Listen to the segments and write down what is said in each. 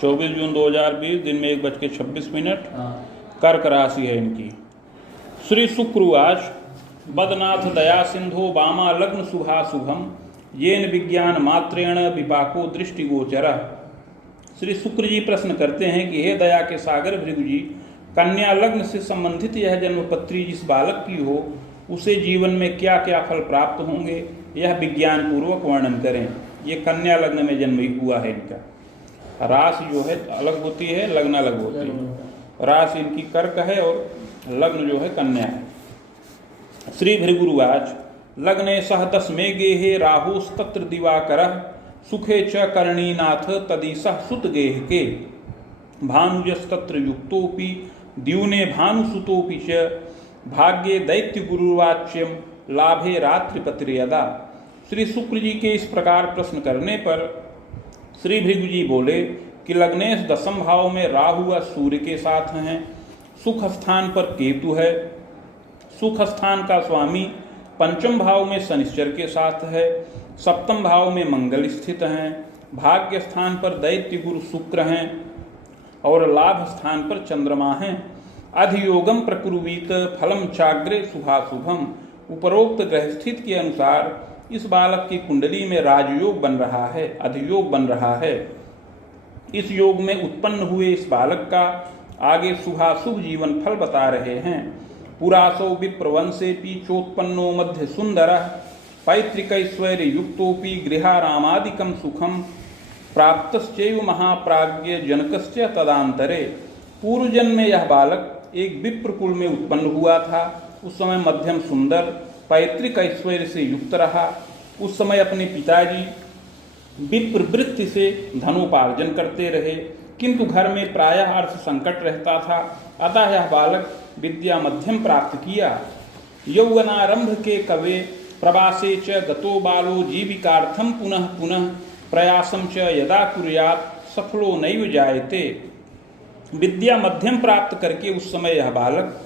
24 जून 2020 दिन में 1:26। कर्क राशि है इनकी। श्री शुक्रवाच बदनाथ दया सिंधो वामा लग्न शुभा शुभम येन विज्ञान मात्रेण विपाको दृष्टिगोचर। श्री शुक्र जी प्रश्न करते हैं कि हे दया के सागर भृगु जी, कन्या लग्न से संबंधित यह जन्मपत्री जिस बालक की हो उसे जीवन में क्या क्या फल प्राप्त होंगे, यह विज्ञान पूर्वक वर्णन करें। ये कन्या लग्न में जन्म हुआ है इनका। राशि जो है अलग होती है, लग्न अलग होती है। राशि इनकी कर्क है और लग्न जो है कन्या है। श्री भृगुरुवाच लग्ने सह 10 गेहे राहुस्तत्र दिवाकरः सुखे च कर्णीनाथ तदिशः सुत गेह के भानुजस्तत्र युक्तोपि द्यूने भानुसुतोपि च भाग्ये दैत्य गुरुवाच्यम लाभे रात्रिपत्रियदा। श्री शुक्र जी के इस प्रकार प्रश्न करने पर श्री भृगु जी बोले कि लग्नेश 10 भाव में राहु व सूर्य के साथ हैं, सुख स्थान पर केतु है, सुख स्थान का स्वामी 5म भाव में शनिश्चर के साथ है, 7म भाव में मंगल स्थित हैं, भाग्य स्थान पर दैत्य गुरु शुक्र हैं और लाभ स्थान पर चंद्रमा हैं। अधियोगम प्रकुर्वीत फलम चाग्रे शुभाशुभम। उपरोक्त ग्रह स्थित के अनुसार इस बालक की कुंडली में राजयोग बन रहा है, अधियोग बन रहा है। इस योग में उत्पन्न हुए इस बालक का आगे शुभाशुभ जीवन फल बता रहे हैं। पुरासो विप्रवंशेपि चोत्पन्नो मध्य सुंदरः पैतृकैश्वर्य युक्तोपि गृहारामादिकं सुखम प्राप्तश्चैव महाप्राज्ञ जनकस्य तदांतरे। पूर्व जन्म में यह बालक एक विप्र कुल में उत्पन्न हुआ था। उस समय मध्यम सुंदर पैतृक ऐश्वर्य से युक्त रहा। उस समय अपने पिताजी विप्र वृत्ति से धनोपार्जन करते रहे, किंतु घर में प्रायः अर्थ संकट रहता था। अतः यह बालक विद्या मध्यम प्राप्त किया। यौवनारंभ के कवे प्रवासे च गतो बालो जीविकार्थम पुनः पुनः प्रयासम च यदा कुर्यात् सफलो नैव जायते। विद्या मध्यम प्राप्त करके उस समय यह बालक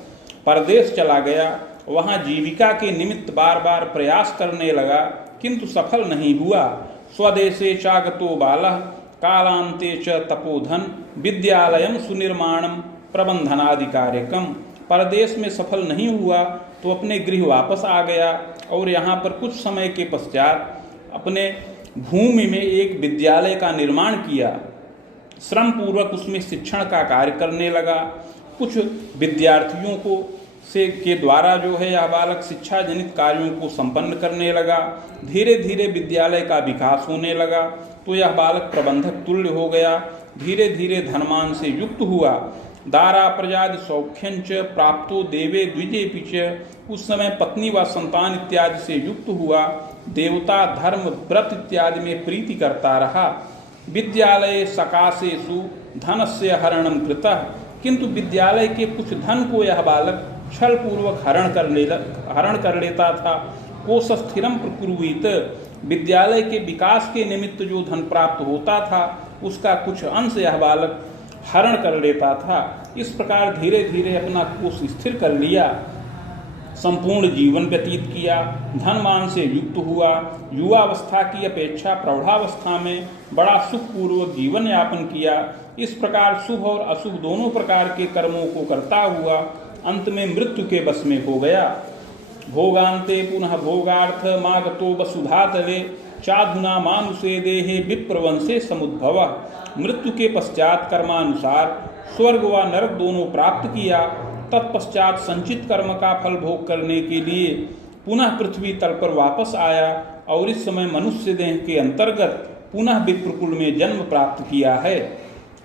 परदेश चला गया। वहाँ जीविका के निमित्त बार बार प्रयास करने लगा, किंतु सफल नहीं हुआ। स्वदेशे चागतो बालः कालांते च तपोधन विद्यालयम सुनिर्माणम प्रबंधनादि कार्यकम। परदेश में सफल नहीं हुआ तो अपने गृह वापस आ गया और यहाँ पर कुछ समय के पश्चात अपने भूमि में एक विद्यालय का निर्माण किया। श्रम पूर्वक उसमें शिक्षण का कार्य करने लगा। कुछ विद्यार्थियों को के द्वारा जो है यह बालक शिक्षा जनित कार्यों को संपन्न करने लगा। धीरे धीरे विद्यालय का विकास होने लगा तो यह बालक प्रबंधक तुल्य हो गया। धीरे धीरे धनमान से युक्त हुआ। दारा प्रजादि सौख्यंच प्राप्तो देवे द्विजेपि च। उस समय पत्नी व संतान इत्यादि से युक्त हुआ। देवता धर्म व्रत इत्यादि में प्रीति करता रहा। विद्यालय सकाशेषु धनस्य हरणम कृतः। किंतु विद्यालय के कुछ धन को यह बालक छल पूर्वक हरण कर लेता था। कोश स्थिरम प्रकुर्वीत। विद्यालय के विकास के निमित्त जो धन प्राप्त होता था उसका कुछ अंश यह बालक हरण कर लेता था। इस प्रकार धीरे धीरे अपना कोश स्थिर कर लिया। संपूर्ण जीवन व्यतीत किया। धनमान से युक्त हुआ। युवावस्था की अपेक्षा प्रौढ़ावस्था में बड़ा सुखपूर्वक जीवन यापन किया। इस प्रकार शुभ और अशुभ दोनों प्रकार के कर्मों को करता हुआ अंत में मृत्यु के वश में हो गया। भोगांते पुनः भोगार्थ मागतो वसुधातले चाधुना मानुषे देहे विप्रवंशे समुद्भव। मृत्यु के पश्चात कर्मानुसार स्वर्ग व नरक दोनों प्राप्त किया। तत्पश्चात संचित कर्म का फल भोग करने के लिए पुनः पृथ्वी तल पर वापस आया और इस समय मनुष्य देह के अंतर्गत पुनः विप्रकुल में जन्म प्राप्त किया है।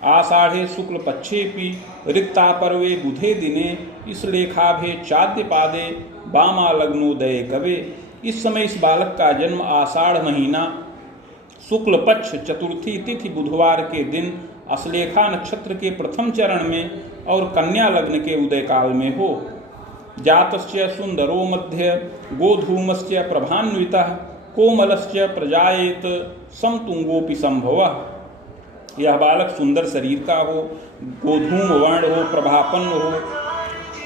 आषाढ़े शुक्ल पक्षेपि रिक्ता पर्वे बुधे दिने इस लेखाभे चाद्य पादे वामा लग्नोदय कवे। इस समय इस बालक का जन्म आषाढ़ महीना शुक्ल पक्ष चतुर्थी तिथि बुधवार के दिन अश्लेखा नक्षत्र के प्रथम चरण में और कन्या लग्न के उदय काल में हो। जातस्य सुंदरो मध्य गोधूमस्य प्रभान्वितः कोमलस्य प्रजायेत समतुंगोपि संभवः। यह बालक सुंदर शरीर का हो, गोधूम वर्ण हो, प्रभापन्न हो,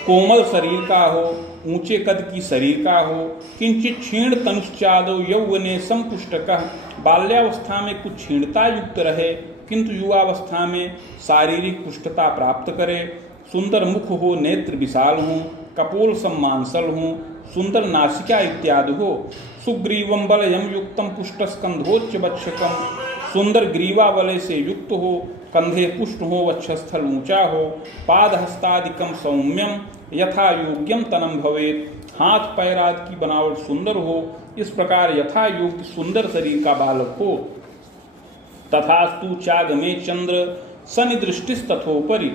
कोमल शरीर का हो, ऊंचे कद की शरीर का हो, किंचित क्षीण तनुश्चादो यौवने संपुष्टकः। बाल्यावस्था में कुछ क्षीणता युक्त रहे किंतु युवावस्था में शारीरिक पुष्टता प्राप्त करे, सुंदर मुख हो, नेत्र विशाल हो, कपोल सम्मांसल हो, सुंदर नासिका इत्यादि हो, सुग्रीवम बलयम युक्तम पुष्टस्कंधोच्च वक्षकम, सुंदर ग्रीवा वलय से युक्त हो, कंधे पुष्ट हो, वक्षस्थल ऊंचा हो, पाद हस्तादिकम सौम्यम यथा योग्यम तनम भवेत, हाथ पैर आदि की बनावट सुंदर हो, इस प्रकार यथा योग्य सुंदर शरीर का बालक हो। तथास्तु चाग में चंद्र शनिदृष्टिस तथोपरि,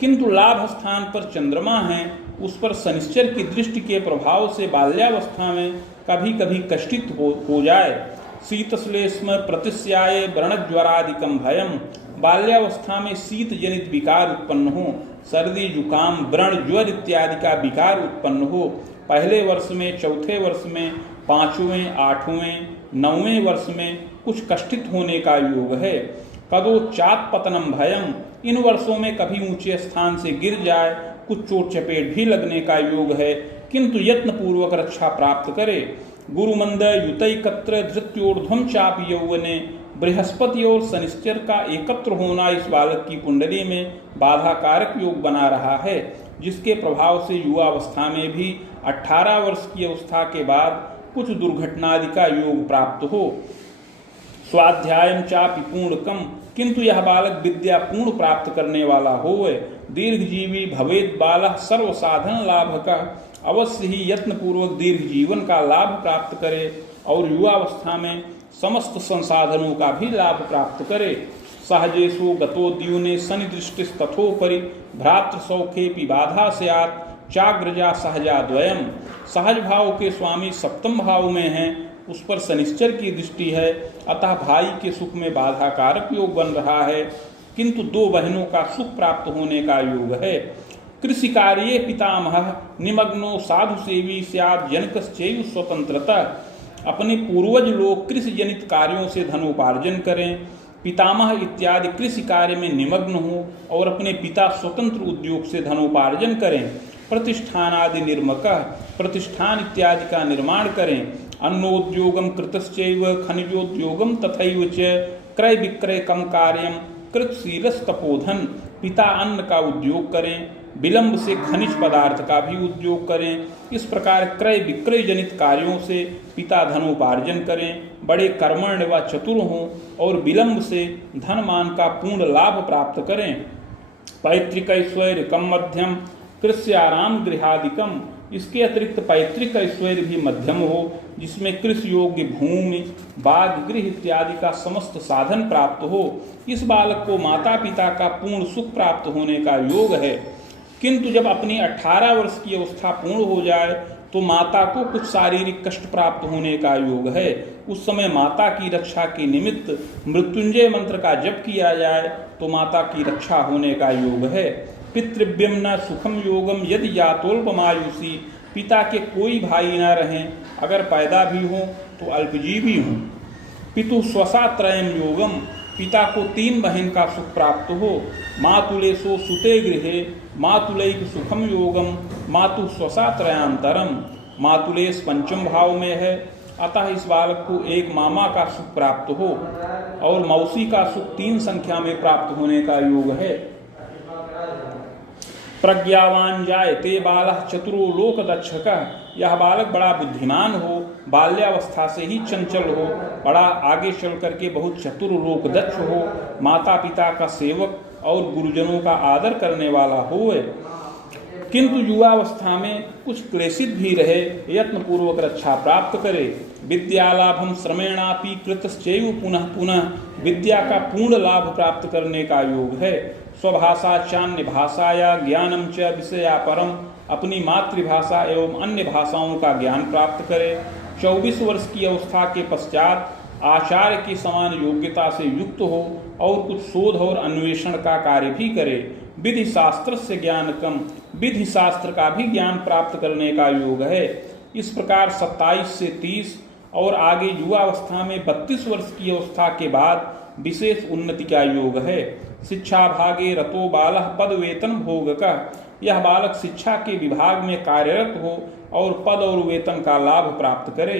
किंतु लाभ स्थान पर चंद्रमा है, उस पर शनिश्चर की दृष्टि के प्रभाव से बाल्यावस्था में कभी कभी कष्टित हो जाए। शीतश्लेष्म प्रतिस्याये व्रणज्वरादिकम भयम, बाल्यावस्था में शीत जनित विकार उत्पन्न हो, सर्दी जुकाम व्रण ज्वर इत्यादि का विकार उत्पन्न हो, पहले वर्ष में, चौथे वर्ष में, 5वें, 8वें, 9वें वर्ष में कुछ कष्टित होने का योग है। कदोचात पतनम भयम, इन वर्षों में कभी ऊंचे स्थान से गिर जाए, कुछ चोट चपेट भी लगने का योग है, किंतु यत्न पूर्वक रक्षा प्राप्त करे। गुरुमंद युतैकत्र धृत्योर्ध्वम चाप यौवने, बृहस्पति और शनिश्चर का एकत्र होना इस बालक की कुंडली में बाधा कारक योग बना रहा है, जिसके प्रभाव से युवावस्था में भी 18 वर्ष की अवस्था के बाद कुछ दुर्घटनादि का योग प्राप्त हो। स्वाध्यायम चापि पूर्णकम, किंतु यह बालक विद्या पूर्ण प्राप्त करने वाला होवे। दीर्घजीवी भवेद बालः सर्व साधन लाभ का, अवश्य ही यत्न पूर्वक दीर्घ जीवन का लाभ प्राप्त करे और युवावस्था में समस्त संसाधनों का भी लाभ प्राप्त करे। सहजेषु गतोद्यूने शनि दृष्टि तथोपरि भ्रातृ सौखेपि बाधा स्यात् चाग्रजा सहजा द्वयम, सहज भाव के स्वामी सप्तम भाव में हैं, उस पर शनिश्चर की दृष्टि है, अतः भाई के सुख में बाधा कारक योग बन रहा है, किंतु 2 बहनों का सुख प्राप्त होने का योग है। कृषि कार्ये पितामह निमग्नो साधु सेवी स्यात् जनकश्चैव स्वतंत्रता, अपने पूर्वज लोग कृषि जनित कार्यों से धनोपार्जन करें, पितामह इत्यादि कृषि कार्य में निमग्न हो और अपने पिता स्वतंत्र उद्योग से धनोपार्जन करें। प्रतिष्ठानादि निर्मकः, प्रतिष्ठान इत्यादि का निर्माण करें। अन्नोद्योगम कृतश्चैव खनिजोद्योगम तथैव च क्रय विक्रय कम कार्यम कृतशीलस तपोधन, पिता अन्न का उद्योग करें, विलंब से खनिज पदार्थ का भी उद्योग करें। इस प्रकार क्रय विक्रय जनित कार्यों से पिता धनोपार्जन करें, बड़े कर्मण्य व चतुर हों और विलंब से धनमान का पूर्ण लाभ प्राप्त करें। पैतृक ऐश्वर्य कम मध्यम कृष्याराम गृहादिकम, इसके अतिरिक्त पैतृक ऐश्वर्य भी मध्यम हो, जिसमें कृषि योग्य भूमि, बाग, गृह इत्यादि का समस्त साधन प्राप्त हो। इस बालक को माता पिता का पूर्ण सुख प्राप्त होने का योग है, किंतु जब अपनी 18 वर्ष की अवस्था पूर्ण हो जाए तो माता को कुछ शारीरिक कष्ट प्राप्त होने का योग है। उस समय माता की रक्षा के निमित्त मृत्युंजय मंत्र का जप किया जाए तो माता की रक्षा होने का योग है। पितृव्यम न सुखम योगम यदि यातोल्पमायुषी, पिता के कोई भाई न रहें, अगर पैदा भी हो तो अल्पजीवी हों। पितु स्वसात्रयम योगम, पिता को 3 बहन का सुख प्राप्त हो। मातुलेशो सुते गृहे मातुलैक सुखम योगम मातु स्वसात्रयांतरम, मातुलेश पंचम भाव में है, अतः इस बालक को एक मामा का सुख प्राप्त हो और मौसी का सुख 3 संख्या में प्राप्त होने का योग है। प्रज्ञावान जायते बालः चतुरो लोकदक्षकः, यह बालक बड़ा बुद्धिमान हो, बाल्यावस्था से ही चंचल हो, बड़ा आगे चल करके बहुत चतुर लोकदक्ष हो, माता पिता का सेवक और गुरुजनों का आदर करने वाला हो, किंतु युवावस्था में कुछ क्लेशित भी रहे, यत्न पूर्वक रक्षा प्राप्त करे। विद्यालाभम श्रमेणापि कृतश्चैव पुनः पुनः, विद्या का पूर्ण लाभ प्राप्त करने का योग है। स्वभाषा चान्य भाषाया ज्ञानम च विषया परम, अपनी मातृभाषा एवं अन्य भाषाओं का ज्ञान प्राप्त करे। 24 वर्ष की अवस्था के पश्चात आचार्य की समान योग्यता से युक्त हो और कुछ शोध और अन्वेषण का कार्य भी करे। विधि शास्त्र से ज्ञानकम, विधि शास्त्र का भी ज्ञान प्राप्त करने का योग है। इस प्रकार 27 से 30 और आगे युवावस्था में 32 वर्ष की अवस्था के बाद विशेष उन्नति का योग है। शिक्षा भागे रतो बालः पद वेतन भोग का, यह बालक शिक्षा के विभाग में कार्यरत हो और पद और वेतन का लाभ प्राप्त करे।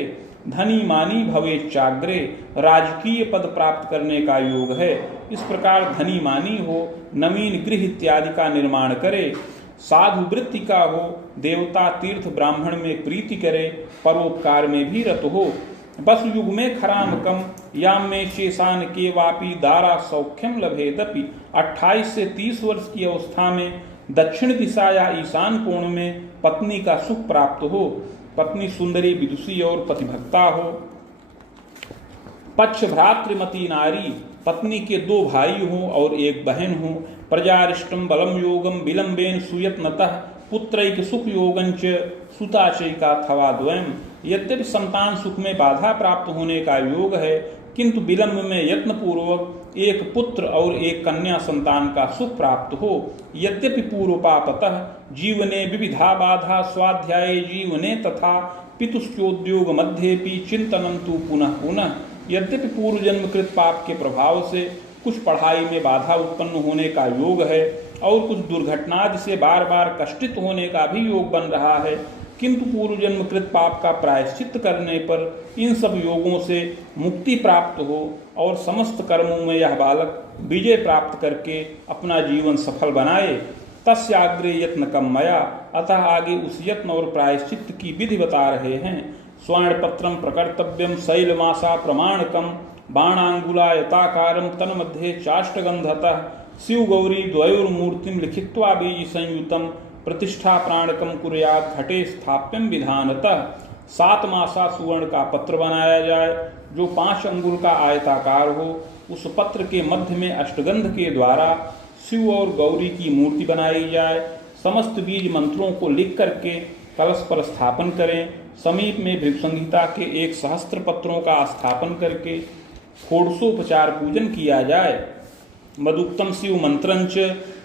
धनी मानी भवे चाग्रे, राजकीय पद प्राप्त करने का योग है। इस प्रकार धनी मानी हो, नवीन गृह इत्यादि का निर्माण करे, साधु वृत्ति का हो, देवता तीर्थ ब्राह्मण में प्रीति करे, परोपकार में भी रत हो। बस युग में खरामकम याम में शेषान के वापी दारा सौख्यम लभेदपि। 28 से 30 वर्ष की अवस्था में दक्षिण दिशा या ईशान कोण में पत्नी का सुख प्राप्त हो, पत्नी सुंदरी विदुषी और पतिभक्ता हो। पक्ष भ्रातृमती नारी, पत्नी के 2 भाई हों और 1 बहन हो। प्रजारिष्टम बलम योगम विलंबेन सुयत्नतः, पुत्रैक सुख योगंच सुताचैका थवा द्वयम। यद्यपि संतान सुख में बाधा प्राप्त होने का योग है, किंतु विलंब में यत्न पूर्वक 1 पुत्र और 1 कन्या संतान का सुख प्राप्त हो। यद्यपि पूर्वपापतः जीवने विविधा बाधा स्वाध्याये जीवने तथा पितुश्चोद्योग मध्येपि चिंतनं तु पुनः पुनः। यद्यपि पूर्व जन्म कृत पाप के प्रभाव से कुछ पढ़ाई में बाधा उत्पन्न होने का योग है और कुछ दुर्घटना से बार बार कष्टित होने का भी योग बन रहा है, किंतु पूर्व जन्म कृत पाप का प्रायश्चित करने पर इन सब योगों से मुक्ति प्राप्त हो और समस्त कर्मों में यह बालक विजय प्राप्त करके अपना जीवन सफल बनाए। तस्याग्रे यत्न कम मया, अतः आगे उस यत्न और प्रायश्चित की विधि बता रहे हैं। स्वर्णपत्रम प्रकर्तव्यम शैलमासा प्रमाणकम, बाणांगुलायताकारम तन्मध्ये चाष्टगंधतः, शिव गौरी द्वयोर्मूर्तिम लिखित्वा बीज संयुतम, प्रतिष्ठा प्राणकम कुर्यात् घटे स्थाप्यम विधानतः। 7 मासा सुवर्ण का पत्र बनाया जाए जो 5 अंगुल का आयताकार हो। उस पत्र के मध्य में अष्टगंध के द्वारा शिव और गौरी की मूर्ति बनाई जाए। समस्त बीज मंत्रों को लिख करके कलश पर स्थापन करें। समीप में भृगुसंहिता के 1 सहस्त्र पत्रों का स्थापन करके षोडशोपचार पूजन किया जाए। मदुक्तम शिव मंत्रंच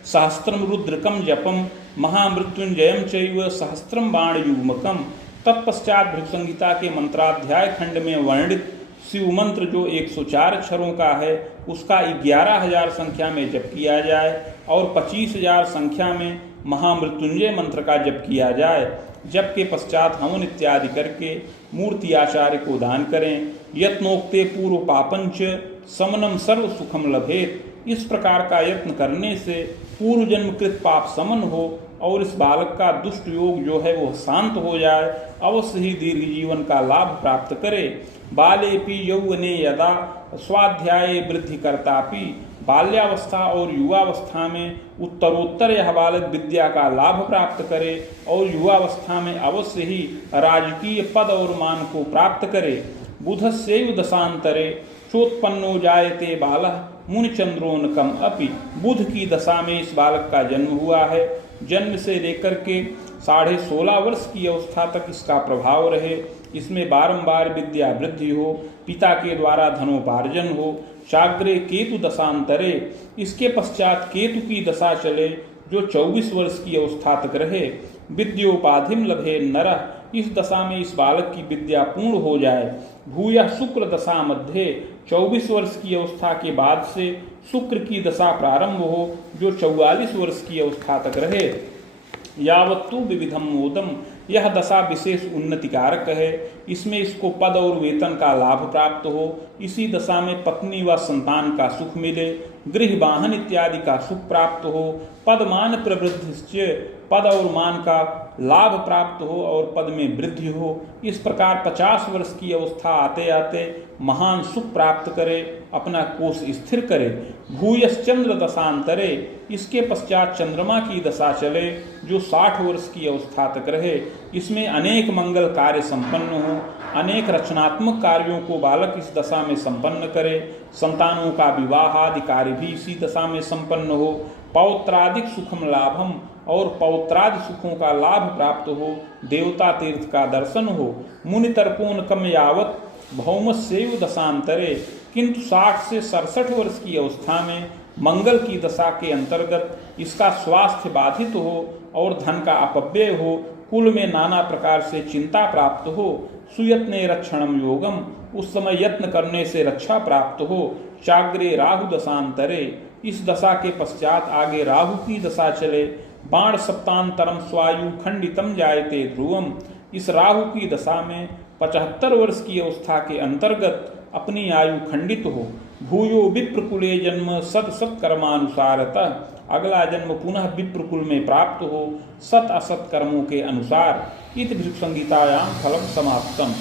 सहस्त्रम रुद्रकम जपम, महामृत्युंजयम चैव सहस्त्रम बाण युग्मकम। तत्पश्चात भृगुसंहिता के मंत्राध्याय खंड में वर्णित शिव मंत्र जो 104 अक्षरों का है उसका 11,000 संख्या में जप किया जाए और 25,000 संख्या में महामृत्युंजय मंत्र का जप किया जाए। जप के पश्चात हवन इत्यादि करके मूर्ति आचार्य को दान करें। यत्नोक्ते पूर्व पापंच समनम सर्व सुखम लभेत। इस प्रकार का यत्न करने से पूर्व जन्म कृत पाप समन हो और इस बालक का दुष्ट योग जो है वह शांत हो जाए, अवश्य ही दीर्घ जीवन का लाभ प्राप्त करे। बालेपि यौवने यदा स्वाध्याये वृद्धि करतापि, बाल्यावस्था और युवावस्था में उत्तरोत्तर यह बालक विद्या का लाभ प्राप्त करे और युवावस्था में अवश्य ही राजकीय पद और मान को प्राप्त करे। बुधस्यैव दशांतरे चोत्पन्नो जायते बालः मुनिचंद्रोनकम अपि। बुध की दशा में इस बालक का जन्म हुआ है। जन्म से लेकर के 16.5 वर्ष की अवस्था तक इसका प्रभाव रहे। इसमें बारंबार विद्या वृद्धि हो, पिता के द्वारा धनोपार्जन हो। चाग्रे केतु दशांतरे, इसके पश्चात केतु की दशा चले जो 24 वर्ष की अवस्था तक रहे। विद्योपाधिम लभे नरः, इस दशा में इस बालक की विद्या पूर्ण हो जाए। भूयः शुक्र दशा मध्य, 24 वर्ष की अवस्था के बाद से शुक्र की दशा प्रारंभ हो जो 44 वर्ष की अवस्था तक रहे। यावत्तु विविधम मोदम, यह दशा विशेष उन्नति कारक है। इसमें इसको पद और वेतन का लाभ प्राप्त हो। इसी दशा में पत्नी व संतान का सुख मिले, गृह वाहन इत्यादि का सुख प्राप्त हो। पदमान प्रवृद्धिश्च, पद और मान का लाभ प्राप्त हो और पद में वृद्धि हो। इस प्रकार 50 वर्ष की अवस्था आते आते महान सुख प्राप्त करे, अपना कोष स्थिर करे। भूयश्चंद्र दशांतरे, इसके पश्चात चंद्रमा की दशा चले जो 60 वर्ष की अवस्था तक रहे। इसमें अनेक मंगल कार्य संपन्न हो, अनेक रचनात्मक कार्यों को बालक इस दशा में संपन्न करे। संतानों का विवाह आदि कार्य भी इसी दशा में संपन्न हो। पौत्रादिक सुखम लाभम, और पौत्रादि सुखों का लाभ प्राप्त हो। देवता तीर्थ का दर्शन हो। मुनितर्पोनकम यावत भौमस्यैव दशांतरे, किंतु 60 से 67 वर्ष की अवस्था में मंगल की दशा के अंतर्गत इसका स्वास्थ्य बाधित हो और धन का अपव्यय हो, कुल में नाना प्रकार से चिंता प्राप्त हो। सुयत्ने रक्षणम योगम, उस समय यत्न करने से रक्षा प्राप्त हो। चाग्रे राहु दशांतरे, इस दशा के पश्चात आगे राहु की दशा चले। बाण सप्तांतरम स्वायु खंडितम जायते ध्रुवम, इस राहु की दशा में 75 वर्ष की अवस्था के अंतर्गत अपनी आयु खंडित हो, भूयो विप्रकुले जन्म सत सत कर्मानुसारतः, अगला जन्म पुनः विप्रकुल में प्राप्त हो सत असत कर्मों के अनुसार। इत भृगु संहितायां फलम समाप्तम।